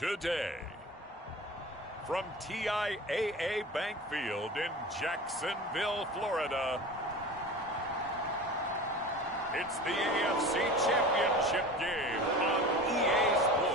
today. From TIAA Bank Field in Jacksonville, Florida, it's the AFC Championship game on EA Sports.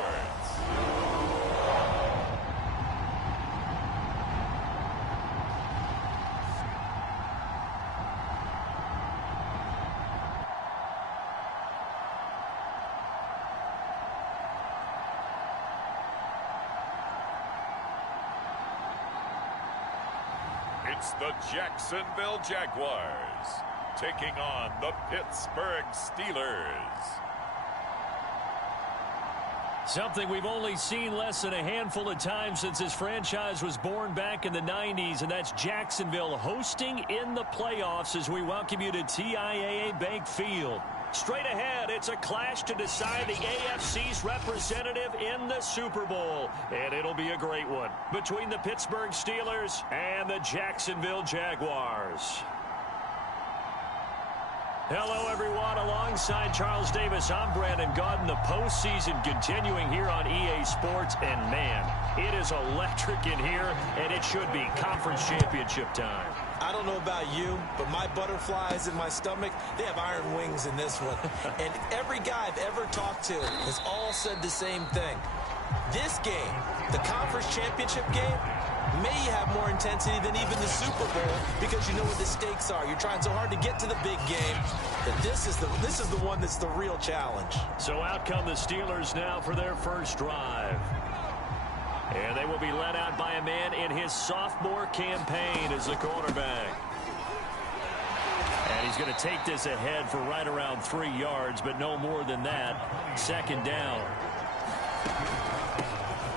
It's the Jacksonville Jaguars taking on the Pittsburgh Steelers. Something we've only seen less than a handful of times since this franchise was born back in the 90s, and that's Jacksonville hosting in the playoffs as we welcome you to TIAA Bank Field. Straight ahead, it's a clash to decide the AFC's representative in the Super Bowl. And it'll be a great one between the Pittsburgh Steelers and the Jacksonville Jaguars. Hello, everyone. Alongside Charles Davis, I'm Brandon Gaudin. The postseason continuing here on EA Sports. And, man, it is electric in here, and it should be conference championship time. I don't know about you, but my butterflies in my stomach, they have iron wings in this one. And every guy I've ever talked to has all said the same thing. This game, the conference championship game, may have more intensity than even the Super Bowl because you know what the stakes are. You're trying so hard to get to the big game that this is the one that's the real challenge. So out come the Steelers now for their first drive. And they will be led out by a man in his sophomore campaign as the quarterback. And he's going to take this ahead for right around 3 yards, but no more than that. Second down.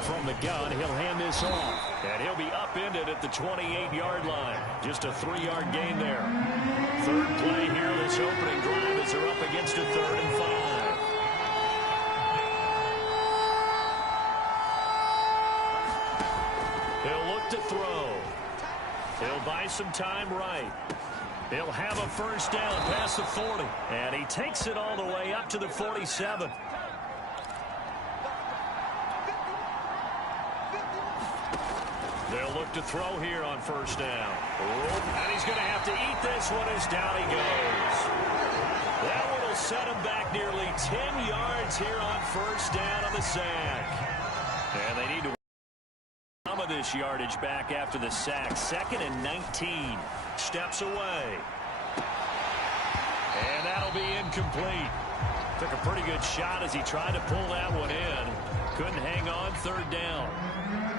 From the gun, he'll hand this off. And he'll be upended at the 28-yard line. Just a 3-yard gain there. Third play here this opening drive as they're up against a 3rd and 5. He'll look to throw. He'll buy some time right. He'll have a first down past the 40. And he takes it all the way up to the 47. They'll look to throw here on first down. And he's going to have to eat this one as down he goes. That one will set him back nearly 10 yards here on first down on the sack. And they need to some of this yardage back after the sack. 2nd and 19. Steps away. And that'll be incomplete. Took a pretty good shot as he tried to pull that one in. Couldn't hang on. 3rd down.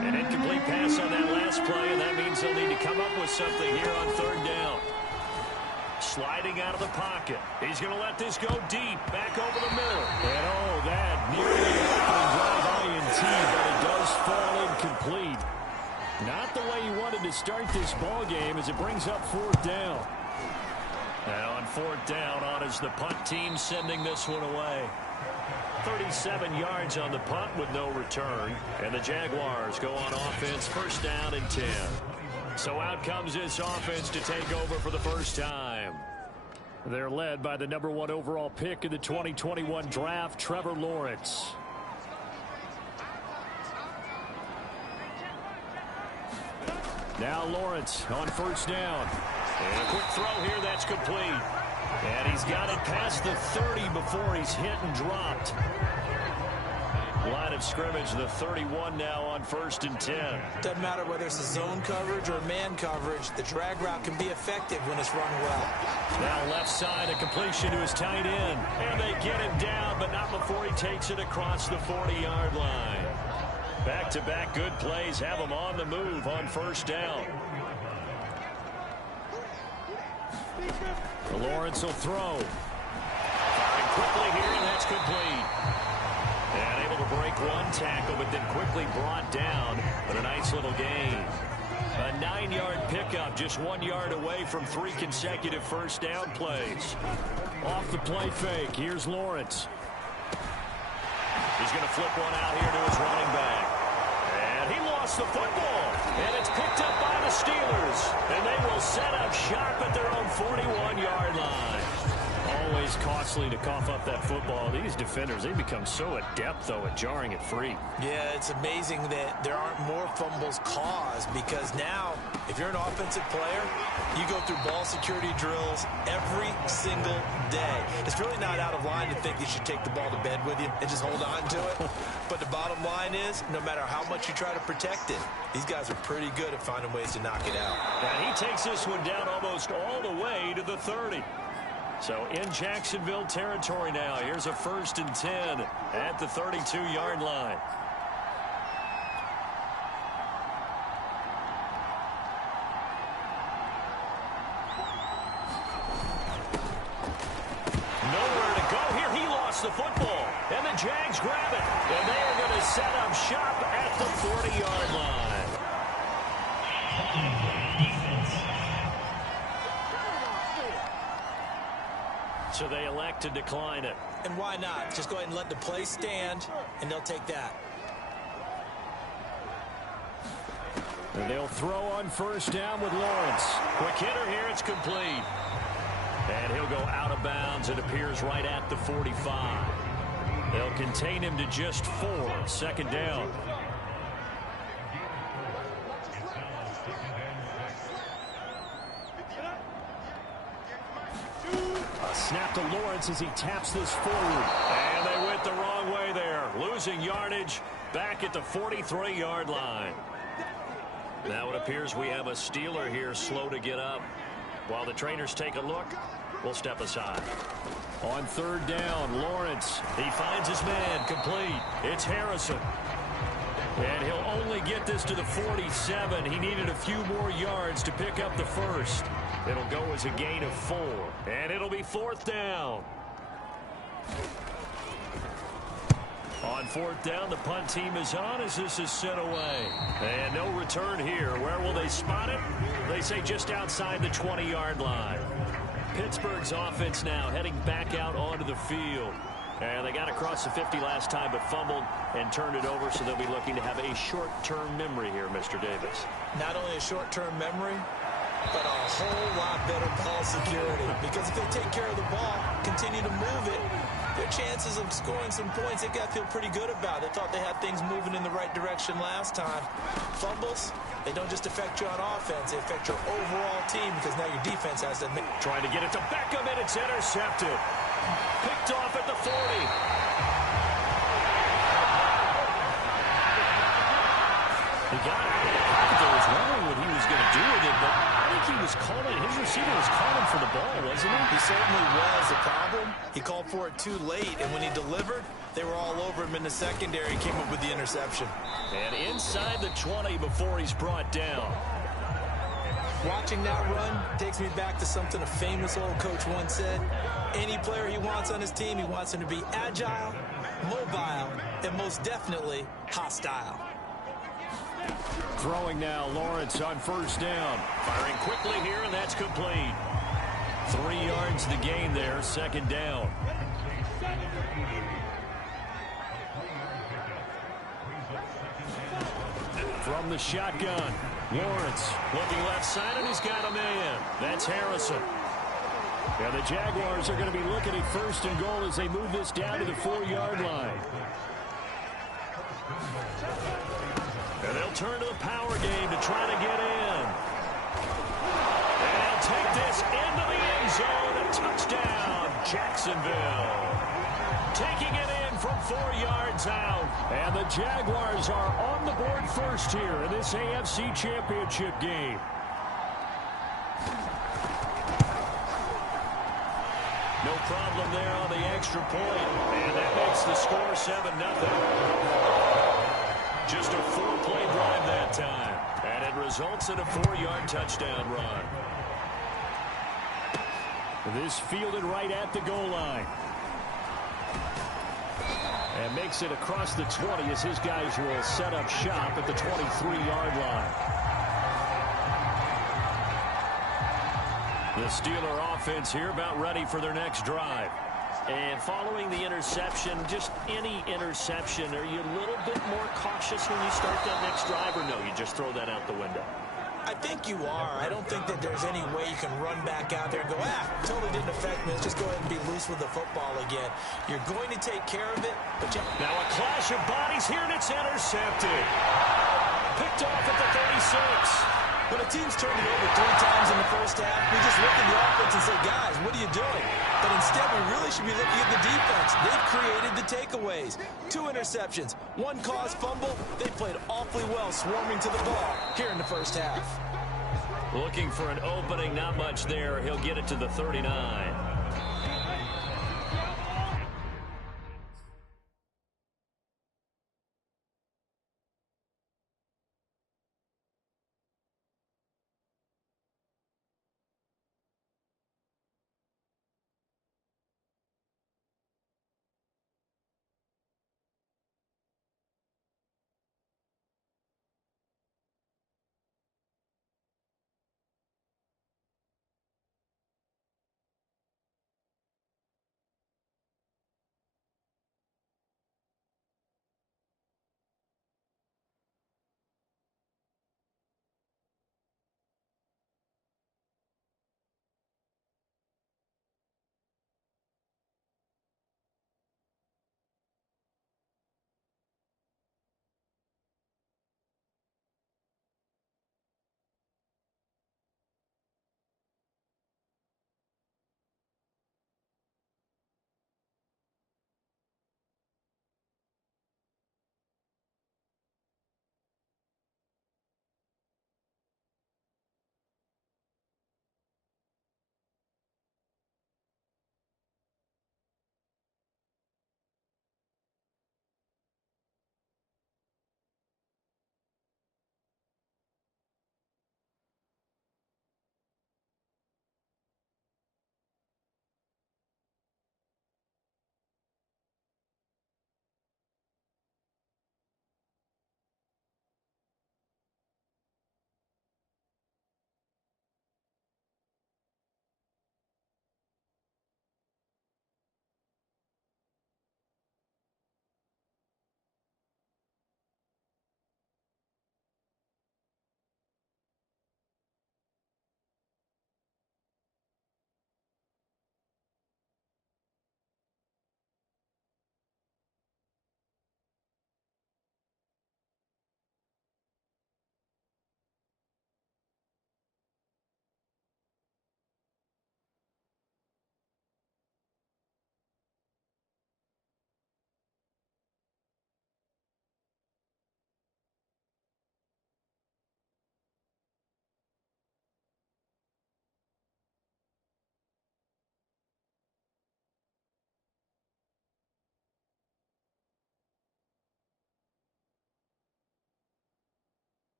An incomplete pass on that last play, and that means they'll need to come up with something here on 3rd down. Sliding out of the pocket. He's going to let this go deep. Back over the middle. And, oh, that nearly drive INT, but it does fall incomplete. Not the way you wanted to start this ball game as it brings up 4th down. Now on 4th down, on is the punt team sending this one away. 37 yards on the punt with no return. And the Jaguars go on offense, first down and 10. So out comes this offense to take over for the first time. They're led by the #1 overall pick in the 2021 draft, Trevor Lawrence. Now Lawrence on first down. And a quick throw here, that's complete. And he's got it past the 30 before he's hit and dropped. Line of scrimmage, the 31 now on 1st and 10. Doesn't matter whether it's a zone coverage or man coverage, the drag route can be effective when it's run well. Now left side, a completion to his tight end. And they get him down, but not before he takes it across the 40-yard line. Back-to-back good plays have him on the move on first down. Lawrence will throw. Firing quickly here, and that's complete. And able to break one tackle, but then quickly brought down. But a nice little gain. A 9-yard pickup, just 1 yard away from 3 consecutive first down plays. Off the play fake, here's Lawrence. He's going to flip one out here to his running back. And he lost the football. And it's picked up by the Steelers. And they will set up shop at their own 41-yard line. always costly to cough up that football. These defenders, they become so adept, though, at jarring it free. Yeah, it's amazing that there aren't more fumbles caused, because now, if you're an offensive player, you go through ball security drills every single day. It's really not out of line to think you should take the ball to bed with you and just hold on to it. But the bottom line is, no matter how much you try to protect it, these guys are pretty good at finding ways to knock it out. And he takes this one down almost all the way to the 30. So in Jacksonville territory now. Here's a 1st and 10 at the 32-yard line. Nowhere to go here. He lost the football. And the Jags grab it. And they are going to set up shop at the 40-yard line. So they elect to decline it. And why not? Just go ahead and let the play stand, and they'll take that. And they'll throw on 1st down with Lawrence. Quick hitter here. It's complete. And he'll go out of bounds. It appears right at the 45. They'll contain him to just 4. 2nd down. Snap to Lawrence as he taps this forward. And they went the wrong way there. Losing yardage back at the 43-yard line. Now it appears we have a Steeler here slow to get up. While the trainers take a look, we'll step aside. On 3rd down, Lawrence. He finds his man complete. It's Harrison. And he'll only get this to the 47. He needed a few more yards to pick up the 1st. It'll go as a gain of 4. And it'll be 4th down. On 4th down, the punt team is on as this is sent away. And no return here. Where will they spot it? They say just outside the 20-yard line. Pittsburgh's offense now heading back out onto the field. And they got across the 50 last time but fumbled and turned it over, so they'll be looking to have a short-term memory here, Mr. Davis. Not only a short-term memory, but a whole lot better ball security. Because if they take care of the ball, continue to move it, their chances of scoring some points, they got to feel pretty good about. They thought they had things moving in the right direction last time. Fumbles, they don't just affect you on offense, they affect your overall team, because now your defense has to... Trying to get it to Beckham, and it's intercepted. Picked off at the 40. He got out of the pocket there. Was wondering what he was going to do with it, but I think he was calling. His receiver was calling for the ball, wasn't he? He certainly was. The problem, he called for it too late, and when he delivered, they were all over him in the secondary and came up with the interception. And inside the 20 before he's brought down. Watching that run takes me back to something a famous old coach once said. Any player he wants on his team, he wants him to be agile, mobile, and most definitely hostile. Throwing now, Lawrence on 1st down. Firing quickly here, and that's complete. 3 yards the gain there, 2nd down. From the shotgun, Lawrence looking left side, and he's got a man. That's Harrison. And the Jaguars are going to be looking at 1st and goal as they move this down to the 4-yard line. And they'll turn to the power game to try to get in. And they'll take this into the end zone. A touchdown, Jacksonville. Taking it in from 4 yards out. And the Jaguars are on the board first here in this AFC Championship game. No problem there on the extra point. And that makes the score 7-0. Just a 4-play drive that time. And it results in a 4-yard touchdown run. This fielded right at the goal line. And makes it across the 20 as his guys will set up shop at the 23-yard line. The Steeler offense here about ready for their next drive. And following the interception, just any interception, are you a little bit more cautious when you start that next drive, or no, you just throw that out the window? I think you are. I don't think that there's any way you can run back out there and go, totally didn't affect me. Let's just go ahead and be loose with the football again. You're going to take care of it, but now a clash of bodies here, and it's intercepted. Picked off at the 36. When a team's turned it over 3 times in the first half, we just look at the offense and say, guys, what are you doing? But instead, we really should be looking at the defense. They've created the takeaways. 2 interceptions, 1 caused fumble. They played awfully well swarming to the ball here in the first half. Looking for an opening, not much there. He'll get it to the 39.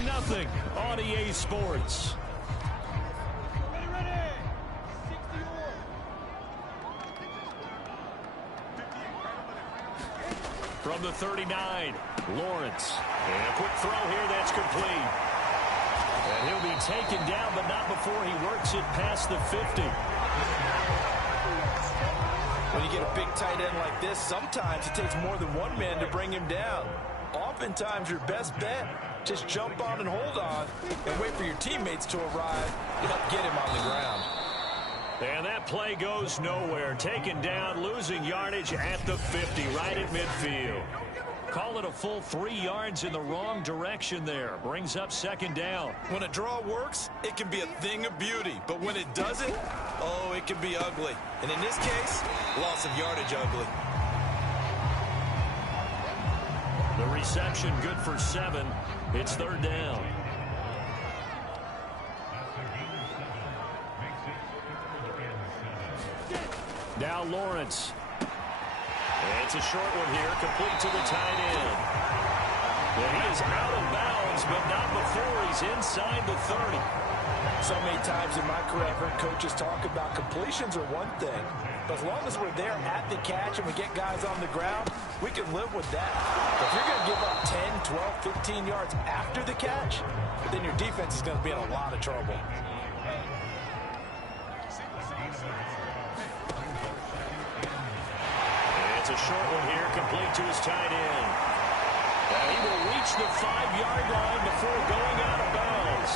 1-0 on EA Sports. From the 39, Lawrence. And a quick throw here that's complete. And he'll be taken down, but not before he works it past the 50. When you get a big tight end like this, sometimes it takes more than one man to bring him down. Oftentimes, your best bet, just jump on and hold on and wait for your teammates to arrive to help get him on the ground. And that play goes nowhere. Taken down, losing yardage at the 50, right at midfield. Call it a full 3 yards in the wrong direction there. Brings up second down. When a draw works, it can be a thing of beauty. But when it doesn't, oh, it can be ugly. And in this case, loss of yardage ugly. The reception good for 7. It's third down. Now Lawrence. It's a short one here, complete to the tight end. And he is out of bounds, but not before he's inside the 30. So many times in my career, I've heard coaches talk about completions are one thing. But as long as we're there at the catch and we get guys on the ground, we can live with that. But if you're going to give up 10, 12, 15 yards after the catch, then your defense is going to be in a lot of trouble. It's a short one here, complete to his tight end. And he will reach the 5-yard line before going out of bounds.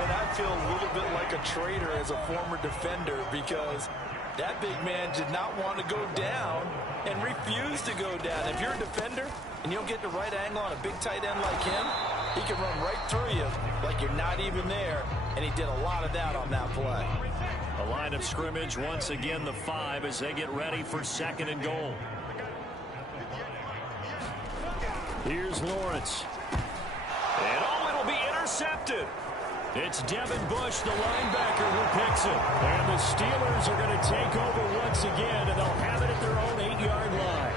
And I feel a little bit like a traitor as a former defender because that big man did not want to go down and refused to go down. If you're a defender and you don't get the right angle on a big tight end like him, he can run right through you like you're not even there, and he did a lot of that on that play. A line of scrimmage, once again the 5 as they get ready for second and goal. Here's Lawrence. And oh, it'll be intercepted. It's Devin Bush, the linebacker, who picks it. And the Steelers are going to take over once again, and they'll have it at their own 8-yard line.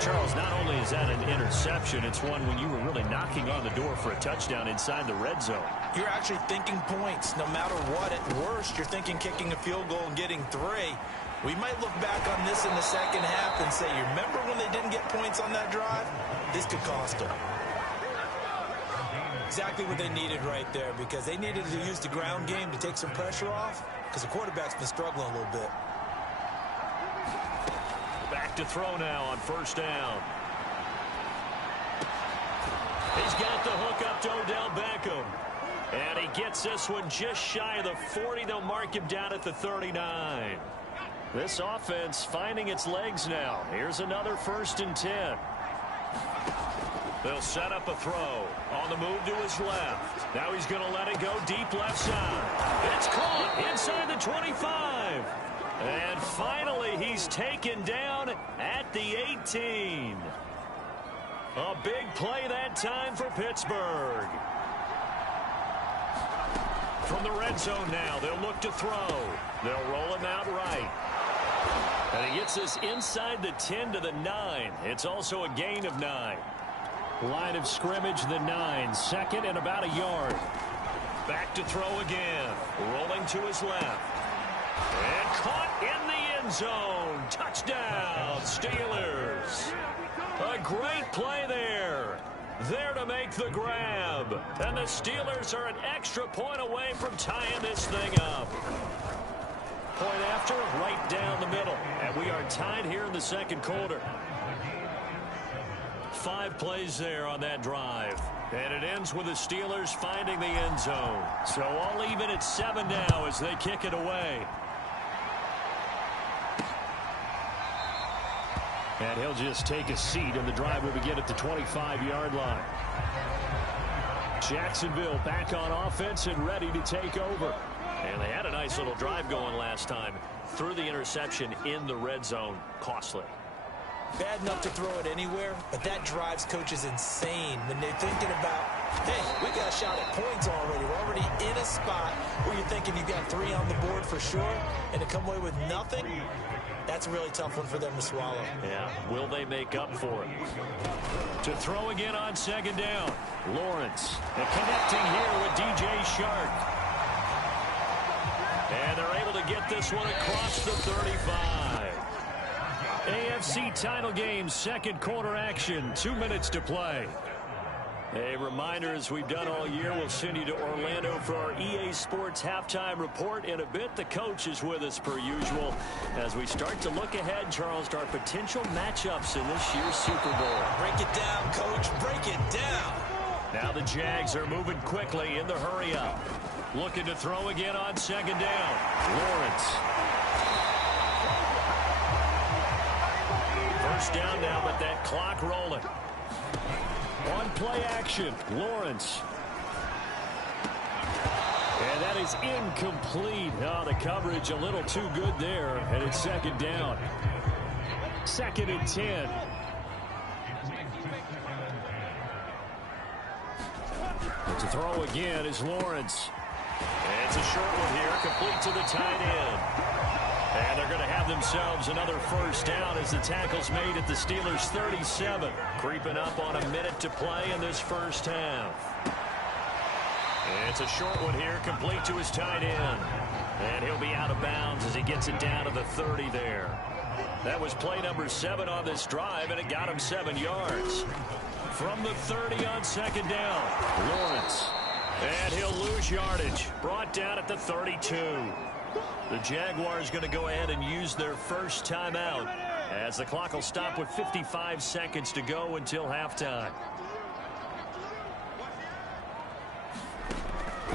Charles, not only is that an interception, it's one when you were really knocking on the door for a touchdown inside the red zone. You're actually thinking points. No matter what, at worst, you're thinking kicking a field goal and getting 3. We might look back on this in the second half and say, you remember when they didn't get points on that drive? This could cost them. Exactly what they needed right there, because they needed to use the ground game to take some pressure off, because the quarterback's been struggling a little bit. Back to throw now on first down. He's got the hook up to Odell Beckham. And he gets this one just shy of the 40. They'll mark him down at the 39. This offense finding its legs now. Here's another 1st and 10. They'll set up a throw on the move to his left. Now he's going to let it go deep left side. It's caught inside the 25. And finally, he's taken down at the 18. A big play that time for Pittsburgh. From the red zone now, they'll look to throw. They'll roll him out right. And he gets this inside the 10 to the 9. It's also a gain of 9. Line of scrimmage, the 9. Second and about a yard. Back to throw again. Rolling to his left. And caught in the end zone. Touchdown, Steelers. A great play there. There to make the grab. And the Steelers are an extra point away from tying this thing up. Point after, right down the middle. And we are tied here in the second quarter. 5 plays there on that drive. And it ends with the Steelers finding the end zone. So all even at 7 now as they kick it away. And he'll just take a seat, and the drive will begin at the 25-yard line. Jacksonville back on offense and ready to take over. And they had a nice little drive going last time. Threw the interception in the red zone. Costly. Bad enough to throw it anywhere, but that drives coaches insane when they're thinking about, hey, we got a shot at points already. We're already in a spot where you're thinking you've got 3 on the board for sure, and to come away with nothing, that's a really tough one for them to swallow. Yeah, will they make up for it? To throw again on second down, Lawrence. And connecting here with DJ Shark. And they're able to get this one across the 35. AFC title game, second quarter action, 2 minutes to play. A reminder, as we've done all year, we'll send you to Orlando for our EA Sports halftime report in a bit. The coach is with us per usual as we start to look ahead, Charles, to our potential matchups in this year's Super Bowl. Break it down, Coach. Break it down. Now the Jags are moving quickly in the hurry-up. Looking to throw again on second down. Lawrence. First down now, but that clock rolling. On play action, Lawrence. And that is incomplete. Oh, the coverage a little too good there, and it's second down. 2nd and 10. To throw again is Lawrence. And it's a short one here, complete to the tight end. And they're going to have themselves another first down as the tackle's made at the Steelers' 37. Creeping up on a minute to play in this first half. And it's a short one here, complete to his tight end. And he'll be out of bounds as he gets it down to the 30 there. That was play number 7 on this drive, and it got him 7 yards. From the 30 on second down, Lawrence. And he'll lose yardage. Brought down at the 32. The Jaguars going to go ahead and use their first timeout as the clock will stop with 55 seconds to go until halftime.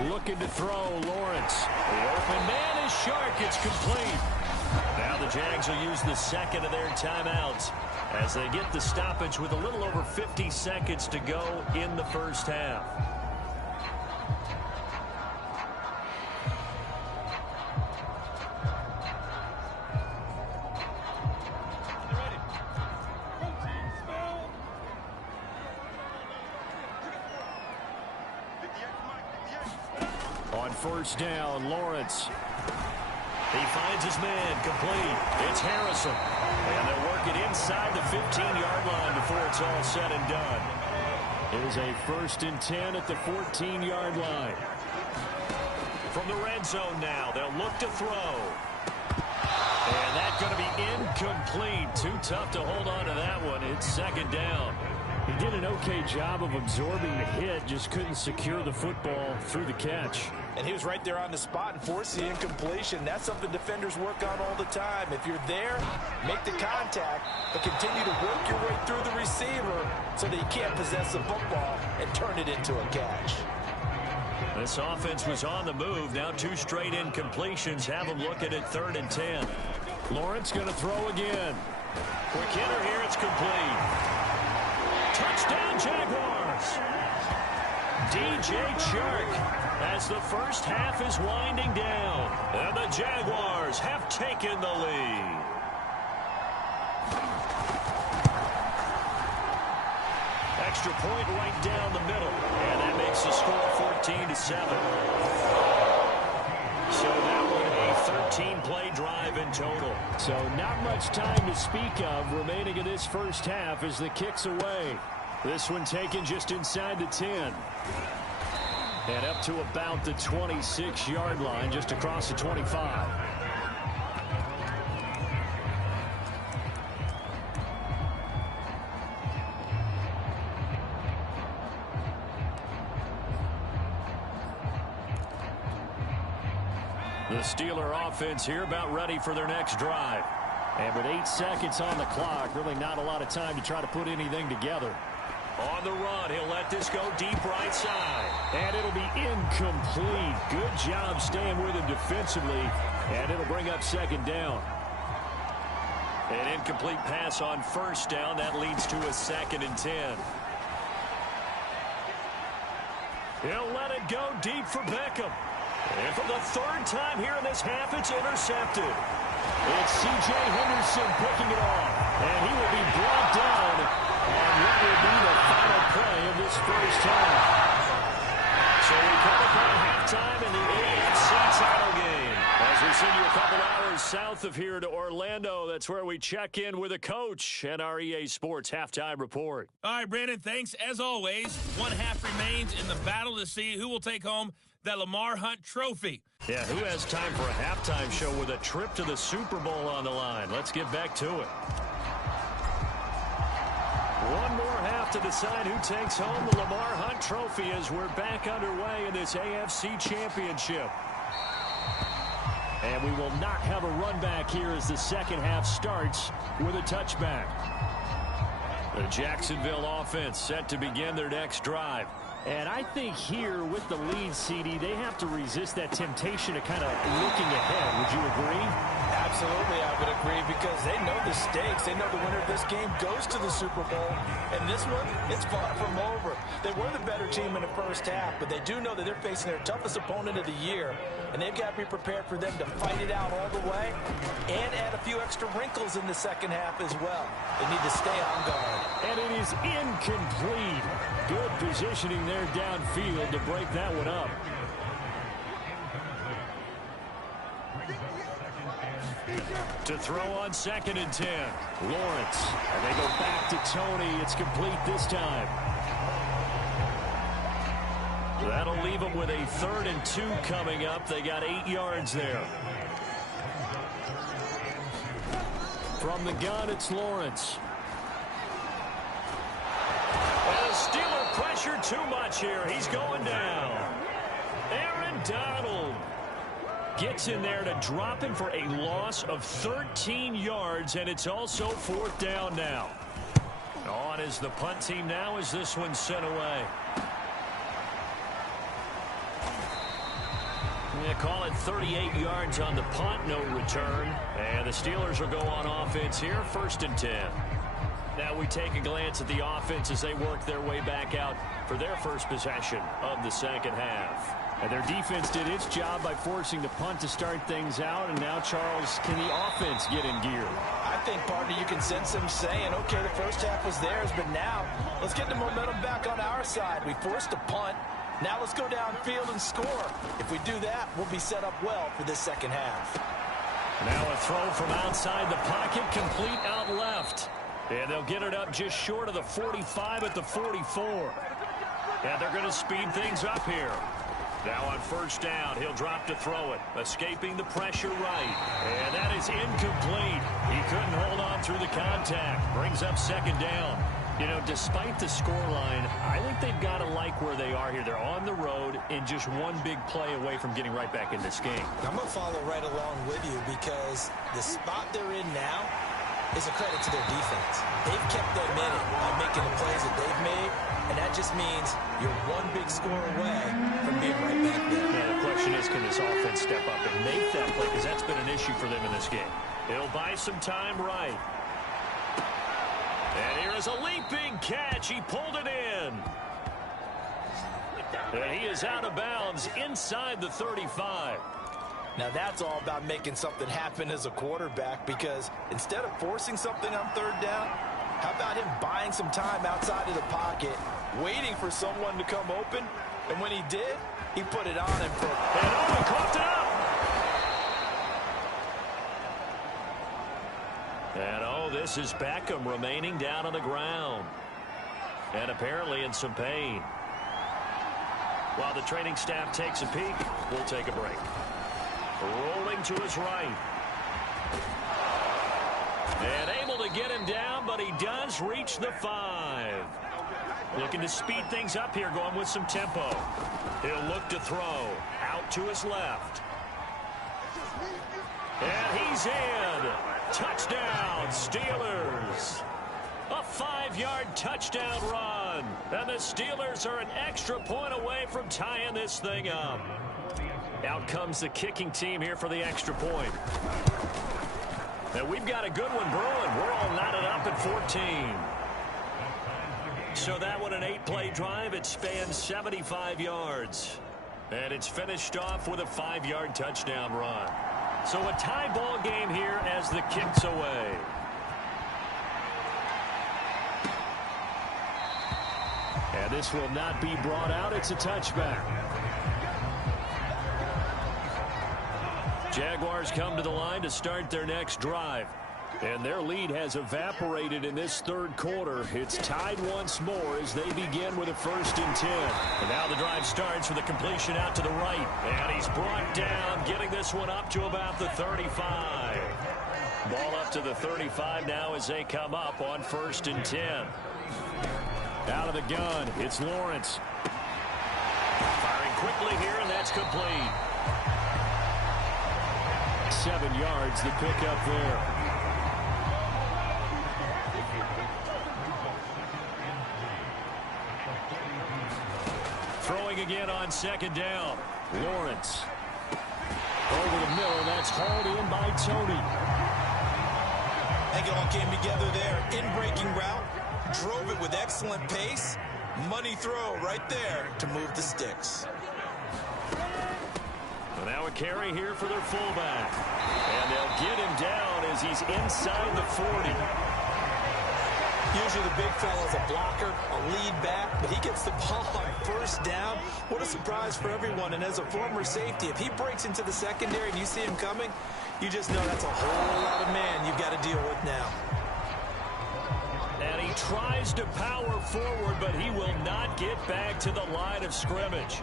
Looking to throw, Lawrence. The open man is Shark. It's complete. Now the Jags will use the second of their timeouts as they get the stoppage with a little over 50 seconds to go in the first half. On first down, Lawrence. He finds his man, complete. It's Harrison. And they'll work it inside the 15-yard line before it's all said and done. It is a 1st and 10 at the 14-yard line. From the red zone now, they'll look to throw. And that's going to be incomplete. Too tough to hold on to that one. It's second down. He did an okay job of absorbing the hit, just couldn't secure the football through the catch. And he was right there on the spot and forced the incompletion. That's something defenders work on all the time. If you're there, make the contact, but continue to work your way through the receiver so that he can't possess the football and turn it into a catch. This offense was on the move. Now 2 straight incompletions have them looking at 3rd and 10. Lawrence going to throw again. Quick hitter here. It's complete. Touchdown, Jaguars. DJ Chark as the first half is winding down. And the Jaguars have taken the lead. Extra point right down the middle. And that makes the score 14-7. So that one a 13-play drive in total. So not much time to speak of remaining in this first half as the kick's away. This one taken just inside the 10. And up to about the 26-yard line, just across the 25. The Steeler offense here about ready for their next drive. And with 8 seconds on the clock, really not a lot of time to try to put anything together. On the run, he'll let this go deep right side. And it'll be incomplete. Good job staying with him defensively. And it'll bring up second down. An incomplete pass on first down. That leads to a 2nd and 10. He'll let it go deep for Beckham. And for the 3rd time here in this half, it's intercepted. It's C.J. Henderson picking it off. And he will be brought down on what will be the final play of this first half. So we come upon halftime, and the send you a couple hours south of here to Orlando. That's where we check in with a coach and our EA Sports halftime report. All right, Brandon, thanks. As always, one half remains in the battle to see who will take home that Lamar Hunt trophy. Yeah, who has time for a halftime show with a trip to the Super Bowl on the line? Let's get back to it. One more half to decide who takes home the Lamar Hunt trophy as we're back underway in this AFC Championship. And we will not have a run back here as the second half starts with a touchback. The Jacksonville offense set to begin their next drive. And I think here with the lead, CD, they have to resist that temptation of kind of looking ahead. Would you agree? Absolutely, I would agree, because they know the stakes. They know the winner of this game goes to the Super Bowl. And this one, it's far from over. They were the better team in the first half, but they do know that they're facing their toughest opponent of the year. And they've got to be prepared for them to fight it out all the way and add a few extra wrinkles in the second half as well. They need to stay on guard. And it is incomplete. Good positioning there downfield to break that one up. To throw on 2nd and 10. Lawrence. And they go back to Tony. It's complete this time. That'll leave them with a 3rd and 2 coming up. They got 8 yards there. From the gun, it's Lawrence. And the Steeler pressure too much here. He's going down. Aaron Donald gets in there to drop him for a loss of 13 yards, and it's also 4th down now. On is the punt team now as this one's sent away. Yeah, call it 38 yards on the punt, no return. And the Steelers will go on offense here, 1st and 10. Now we take a glance at the offense as they work their way back out for their first possession of the second half. And their defense did its job by forcing the punt to start things out. And now, Charles, can the offense get in gear? I think, partner, you can sense them saying, okay, the first half was theirs, but now let's get the momentum back on our side. We forced a punt. Now let's go downfield and score. If we do that, we'll be set up well for this second half. Now a throw from outside the pocket, complete out left. And they'll get it up just short of the 45 at the 44. And they're going to speed things up here. Now on 1st down, he'll drop to throw it, escaping the pressure right. And that is incomplete. He couldn't hold on through the contact. Brings up 2nd down. You know, despite the scoreline, I think they've got to like where they are here. They're on the road and just one big play away from getting right back in this game. I'm going to follow right along with you, because the spot they're in now is a credit to their defense. They've kept them in it by making the plays that they've made, and that just means you're one big score away from being right back there. Now the question is, can this offense step up and make that play, because that's been an issue for them in this game. He'll buy some time right. And here is a leaping catch. He pulled it in. And he is out of bounds inside the 35. Now that's all about making something happen as a quarterback, because instead of forcing something on 3rd down, how about him buying some time outside of the pocket, waiting for someone to come open, and when he did, he put it on him for and he caught it up. And this is Beckham remaining down on the ground. And apparently in some pain. While the training staff takes a peek, we'll take a break. Rolling to his right. And able to get him down, but he does reach the 5. Looking to speed things up here, going with some tempo. He'll look to throw. Out to his left. And he's in. Touchdown, Steelers. A 5-yard touchdown run. And the Steelers are an extra point away from tying this thing up. Out comes the kicking team here for the extra point. Now we've got a good one brewing. We're all knotted up at 14. So that one, an 8-play drive. It spans 75 yards. And it's finished off with a 5-yard touchdown run. So a tie ball game here as the kick's away. And this will not be brought out. It's a touchback. Jaguars come to the line to start their next drive. And their lead has evaporated in this third quarter. It's tied once more as they begin with a 1st and 10. And now the drive starts with a completion out to the right. And he's brought down, getting this one up to about the 35. Ball up to the 35 now as they come up on 1st and 10. Out of the gun, it's Lawrence. Firing quickly here, and that's complete. 7 yards, the pickup there. Throwing again on 2nd down. Lawrence. Over the middle, that's hauled in by Tony. I think it all came together there. In-breaking route. Drove it with excellent pace. Money throw right there to move the sticks. Well, now a carry here for their fullback. And they'll get him down as he's inside the 40. Usually the big fella's a blocker, a lead back, but he gets the ball on 1st down. What a surprise for everyone. And as a former safety, if he breaks into the secondary and you see him coming, you just know that's a whole lot of man you've got to deal with now. And he tries to power forward, but he will not get back to the line of scrimmage.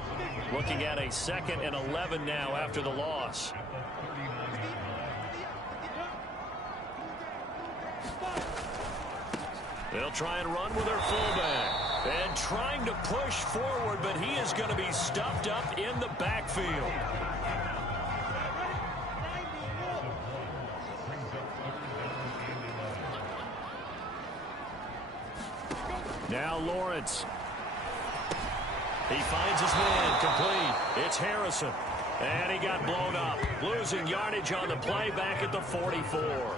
Looking at a 2nd and 11 now after the loss. They'll try and run with their fullback. And trying to push forward, but he is going to be stuffed up in the backfield. Now Lawrence. He finds his man complete. It's Harrison. And he got blown up. Losing yardage on the play back at the 44.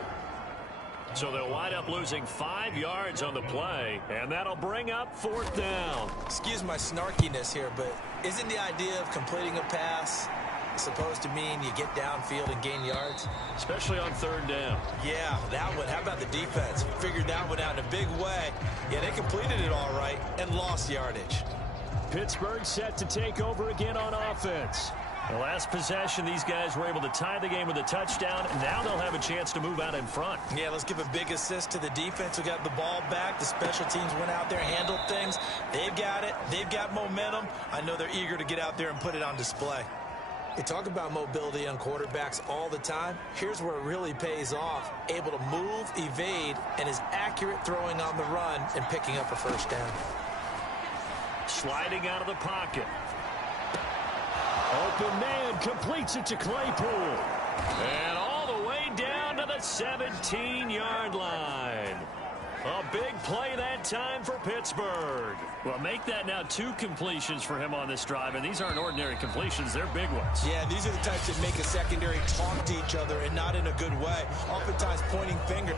So they'll wind up losing 5 yards on the play, and that'll bring up 4th down. Excuse my snarkiness here, but isn't the idea of completing a pass supposed to mean you get downfield and gain yards? Especially on 3rd down. Yeah, that one. How about the defense? Figured that one out in a big way. Yeah, they completed it all right and lost yardage. Pittsburgh set to take over again on offense. The last possession, these guys were able to tie the game with a touchdown, and now they'll have a chance to move out in front. Yeah, let's give a big assist to the defense who got the ball back. The special teams went out there, handled things. They've got it. They've got momentum. I know they're eager to get out there and put it on display. They talk about mobility on quarterbacks all the time. Here's where it really pays off. Able to move, evade, and is accurate throwing on the run and picking up a 1st down. Sliding out of the pocket. Open man completes it to Claypool. And all the way down to the 17-yard line. A big play that time for Pittsburgh. Well, make that now 2 completions for him on this drive, and these aren't ordinary completions. They're big ones. Yeah, these are the types that make a secondary talk to each other and not in a good way. Oftentimes pointing fingers.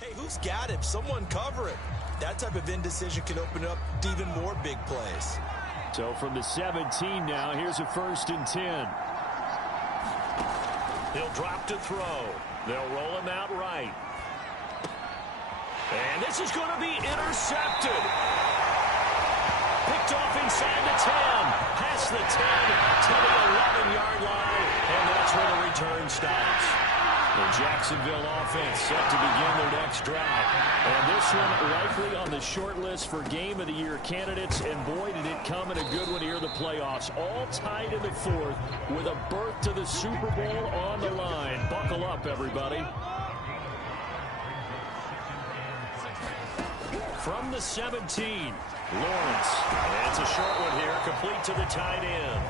Hey, who's got him? Someone cover it. That type of indecision can open up to even more big plays. So from the 17 now, here's a 1st and 10. He'll drop to throw. They'll roll him out right. And this is going to be intercepted. Picked off inside the 10. Past the 10 to the 11-yard line. And that's where the return stops. The Jacksonville offense set to begin their next drive. And this one likely on the short list for Game of the Year candidates. And boy, did it come in a good one here in the playoffs. All tied in the 4th with a berth to the Super Bowl on the line. Buckle up, everybody. From the 17, Lawrence. And it's a short one here, complete to the tight end.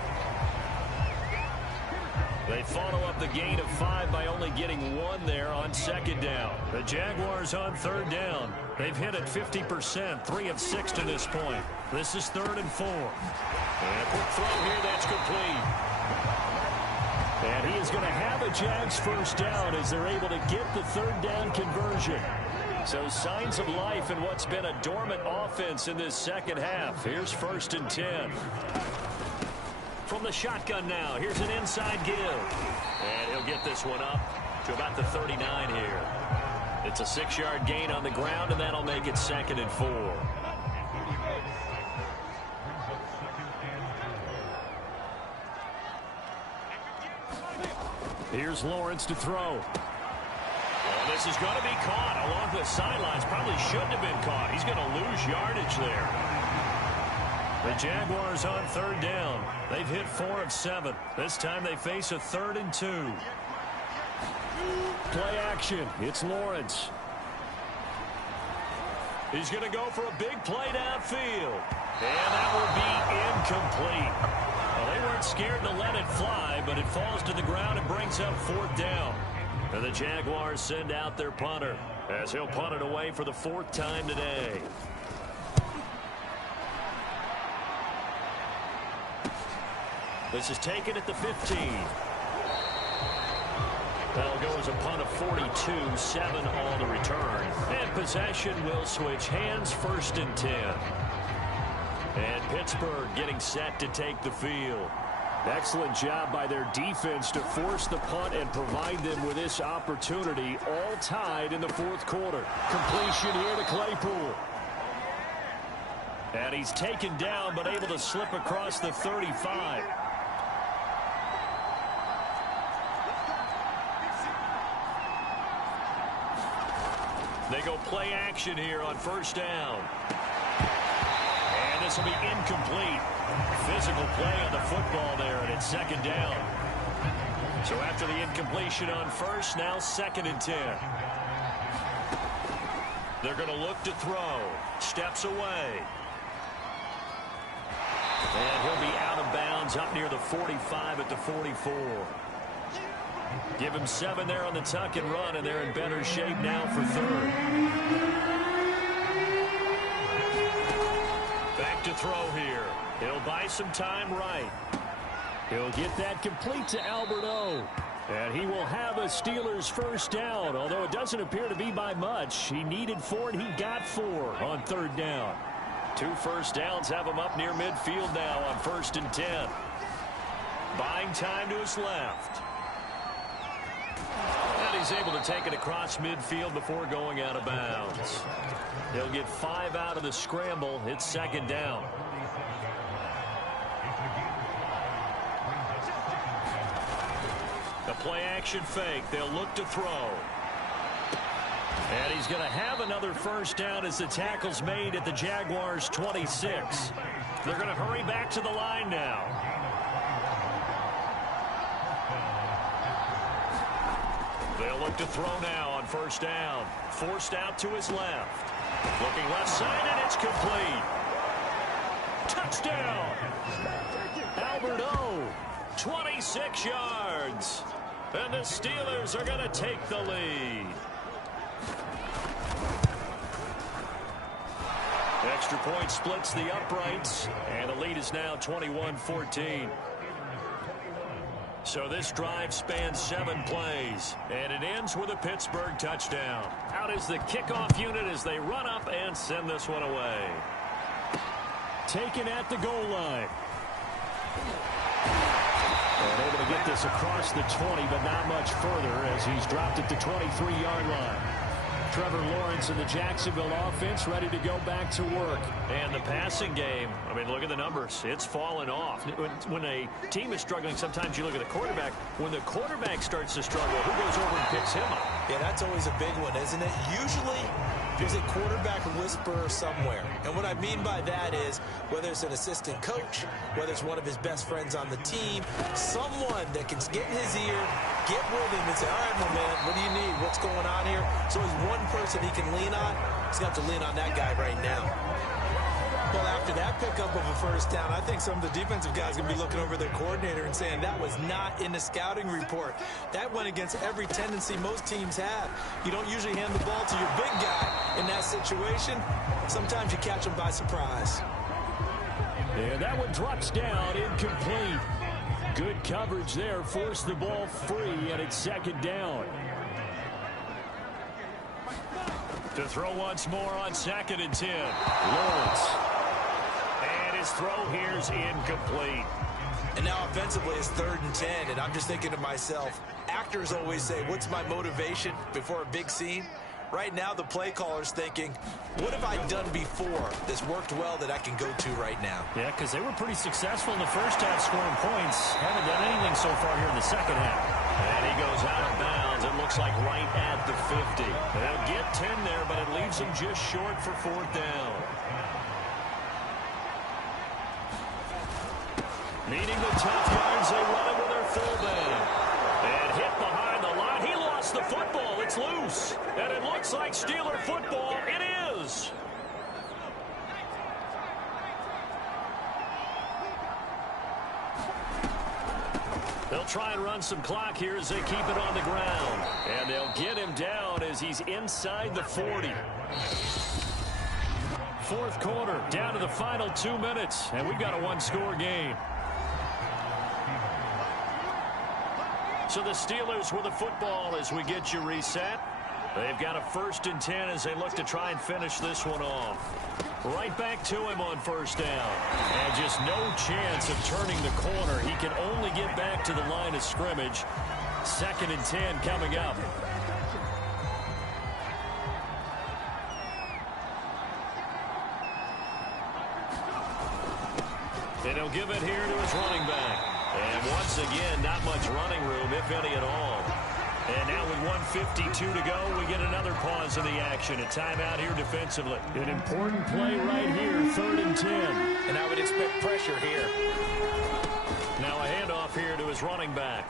They follow up the gain of 5 by only getting 1 there on 2nd down. The Jaguars on 3rd down. They've hit it 50%, 3 of 6 to this point. This is 3rd and 4. And a quick throw here, that's complete. And he is going to have a Jags 1st down as they're able to get the 3rd down conversion. So signs of life in what's been a dormant offense in this 2nd half. Here's 1st and 10. From the shotgun now, here's an inside give. And he'll get this one up to about the 39 here. It's a 6-yard gain on the ground, and that'll make it 2nd and 4. Here's Lawrence to throw. Well, this is going to be caught along the sidelines. Probably shouldn't have been caught. He's going to lose yardage there. The Jaguars on 3rd down. They've hit 4 of 7. This time they face a 3rd and 2. Play action. It's Lawrence. He's going to go for a big play downfield. And that will be incomplete. Well, they weren't scared to let it fly, but it falls to the ground and brings up 4th down. And the Jaguars send out their punter as he'll punt it away for the 4th time today. This is taken at the 15. That'll go as a punt of 42, 7 on the return. And possession will switch hands, 1st and 10. And Pittsburgh getting set to take the field. Excellent job by their defense to force the punt and provide them with this opportunity, all tied in the 4th quarter. Completion here to Claypool. And he's taken down but able to slip across the 35. They go play action here on 1st down. And this will be incomplete. Physical play on the football there, and it's 2nd down. So after the incompletion on 1st, now 2nd and 10. They're going to look to throw. Steps away. And he'll be out of bounds up near the 45 at the 44. Give him 7 there on the tuck and run, and they're in better shape now for 3rd. Back to throw here. He'll buy some time right. He'll get that complete to Alberto. And he will have a Steelers 1st down, although it doesn't appear to be by much. He needed 4, and he got 4 on 3rd down. 2 1st downs have him up near midfield now on 1st and 10. Buying time to his left. And he's able to take it across midfield before going out of bounds. He'll get 5 out of the scramble. It's 2nd down. The play action fake. They'll look to throw. And he's going to have another 1st down as the tackle's made at the Jaguars 26. They're going to hurry back to the line now. They'll look to throw now on 1st down. Forced out to his left. Looking left side, and it's complete. Touchdown! Alberto, 26 yards. And the Steelers are going to take the lead. Extra point splits the uprights, and the lead is now 21-14. So this drive spans 7 plays, and it ends with a Pittsburgh touchdown. Out is the kickoff unit as they run up and send this one away. Taken at the goal line. And able to get this across the 20, but not much further as he's dropped at the 23-yard line. Trevor Lawrence and the Jacksonville offense ready to go back to work. And the passing game, I mean, look at the numbers. It's fallen off. When a team is struggling, sometimes you look at the quarterback. When the quarterback starts to struggle, who goes over and picks him up? Yeah, that's always a big one, isn't it? Usually, there's a quarterback whisperer somewhere. And what I mean by that is, whether it's an assistant coach, whether it's one of his best friends on the team, someone that can get in his ear, get with him and say, all right, my man, what do you need? What's going on here? So there's one person he can lean on. He's going to have to lean on that guy right now. Well, after that pickup of a first down, I think some of the defensive guys are going to be looking over their coordinator and saying that was not in the scouting report. That went against every tendency most teams have. You don't usually hand the ball to your big guy in that situation. Sometimes you catch them by surprise. And that one drops down, incomplete. Good coverage there, forced the ball free, and it's second down. To throw once more on 2nd and 10. Lawrence. And his throw here's incomplete. And now offensively it's 3rd and 10, and I'm just thinking to myself, actors always say, what's my motivation before a big scene? Right now the play caller's thinking, what have I done before that's worked well that I can go to right now? Yeah, because they were pretty successful in the first half scoring points. Haven't done anything so far here in the second half. And he goes out of bounds. It looks like right at the 50. They'll get 10 there, but it leaves them just short for 4th down. Needing the tough yards, they run it with their fullback. And hit behind the line. He lost the football. It's loose. And it looks like Steeler football. It is. They'll try and run some clock here as they keep it on the ground. And they'll get him down as he's inside the 40. 4th quarter, down to the final 2 minutes. And we've got a 1-score game. So the Steelers with the football as we get you reset. They've got a 1st and 10 as they look to try and finish this one off. Right back to him on 1st down. And just no chance of turning the corner. He can only get back to the line of scrimmage. 2nd and 10 coming up. And he'll give it here to his running back. And once again, not much running room, if any at all. And now with 1:52 to go, we get another pause in the action. A timeout here defensively. An important play right here, 3rd and 10. And I would expect pressure here. Now a handoff here to his running back.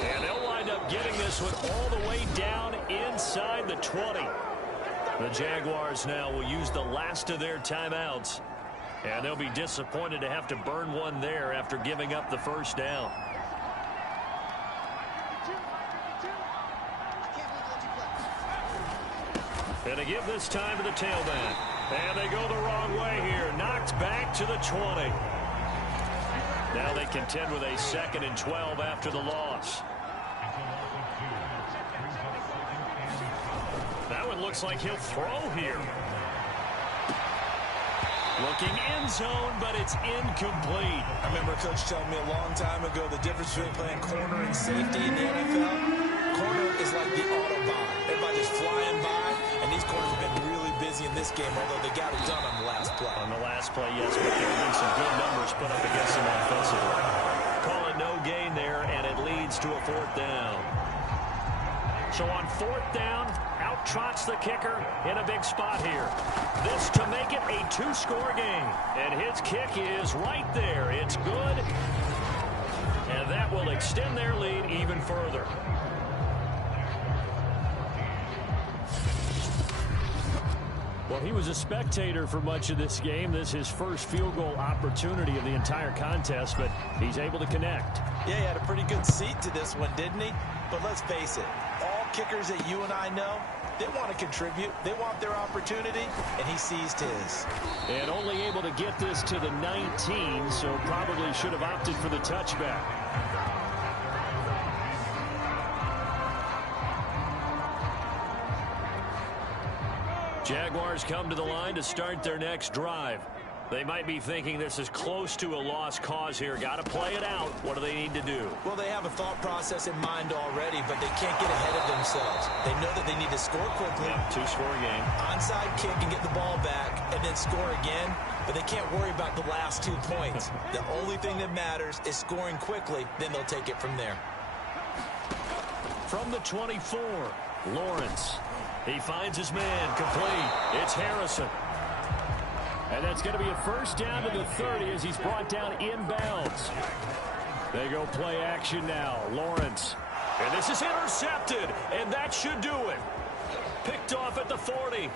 And they'll wind up getting this one all the way down inside the 20. The Jaguars now will use the last of their timeouts. And they'll be disappointed to have to burn one there after giving up the 1st down. And they give this time to the tailback. And they go the wrong way here. Knocked back to the 20. Now they contend with a 2nd and 12 after the loss. That one looks like he'll throw here. Looking end zone, but it's incomplete. I remember Coach telling me a long time ago the difference between playing corner and safety in the NFL. Corner is like the Autobahn. Everybody just flying by, and these corners have been really busy in this game, although they got it done on the last play. On the last play, yes, but there have been some good numbers put up against them offensively. Call it no gain there, and it leads to a 4th down. So on 4th down, out trots the kicker in a big spot here. This to make it a 2-score game. And his kick is right there. It's good. And that will extend their lead even further. Well, he was a spectator for much of this game. This is his first field goal opportunity of the entire contest, but he's able to connect. Yeah, he had a pretty good seat to this one, didn't he? But let's face it, all kickers that you and I know, They want to contribute. They want their opportunity, and he seized his. And only able to get this to the 19, so probably should have opted for the touchback. Jaguars come to the line to start their next drive. They might be thinking this is close to a lost cause here. Got to play it out. What do they need to do? Well, they have a thought process in mind already, but they can't get ahead of themselves. They know that they need to score quickly. Yeah, two-score game. Onside kick and get the ball back and then score again, but they can't worry about the last 2 points. The only thing that matters is scoring quickly, then they'll take it from there. From the 24, Lawrence. He finds his man, complete. It's Harrison. And that's going to be a first down to the 30 as he's brought down inbounds. They go play action now. Lawrence. And this is intercepted, and that should do it. Picked off at the 40. And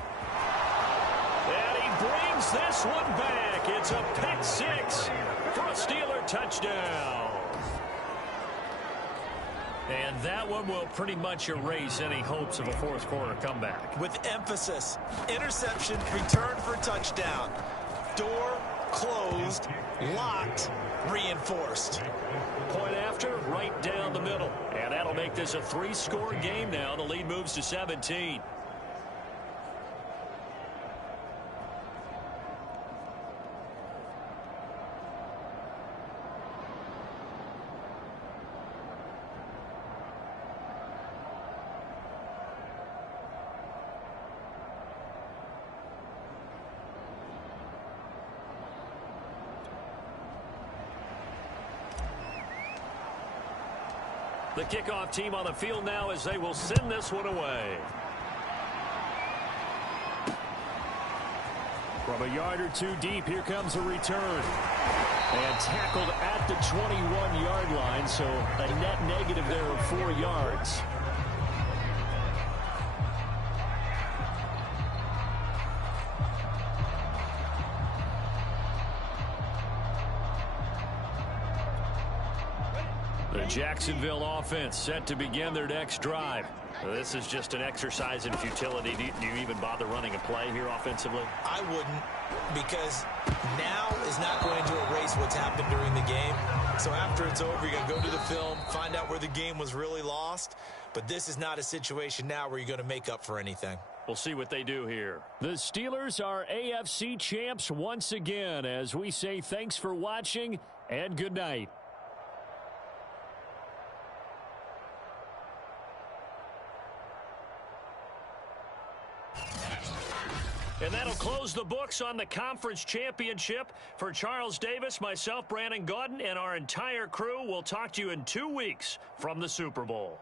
he brings this one back. It's a pick six for a Steeler touchdown. And that one will pretty much erase any hopes of a fourth quarter comeback. With emphasis, interception, return for touchdown. Door closed, locked, reinforced. Point after, right down the middle. And that'll make this a 3-score game now. The lead moves to 17. The kickoff team on the field now as they will send this one away. From a yard or two deep, here comes a return. And tackled at the 21-yard line, so a net negative there of 4 yards. The Jacksonville offense set to begin their next drive. This is just an exercise in futility. Do you even bother running a play here offensively? I wouldn't, because now is not going to erase what's happened during the game. So after it's over, you're going to go to the film, find out where the game was really lost. But this is not a situation now where you're going to make up for anything. We'll see what they do here. The Steelers are AFC champs once again, as we say thanks for watching and good night. And that'll close the books on the conference championship. For Charles Davis, myself, Brandon Gaudin, and our entire crew, we'll talk to you in 2 weeks from the Super Bowl.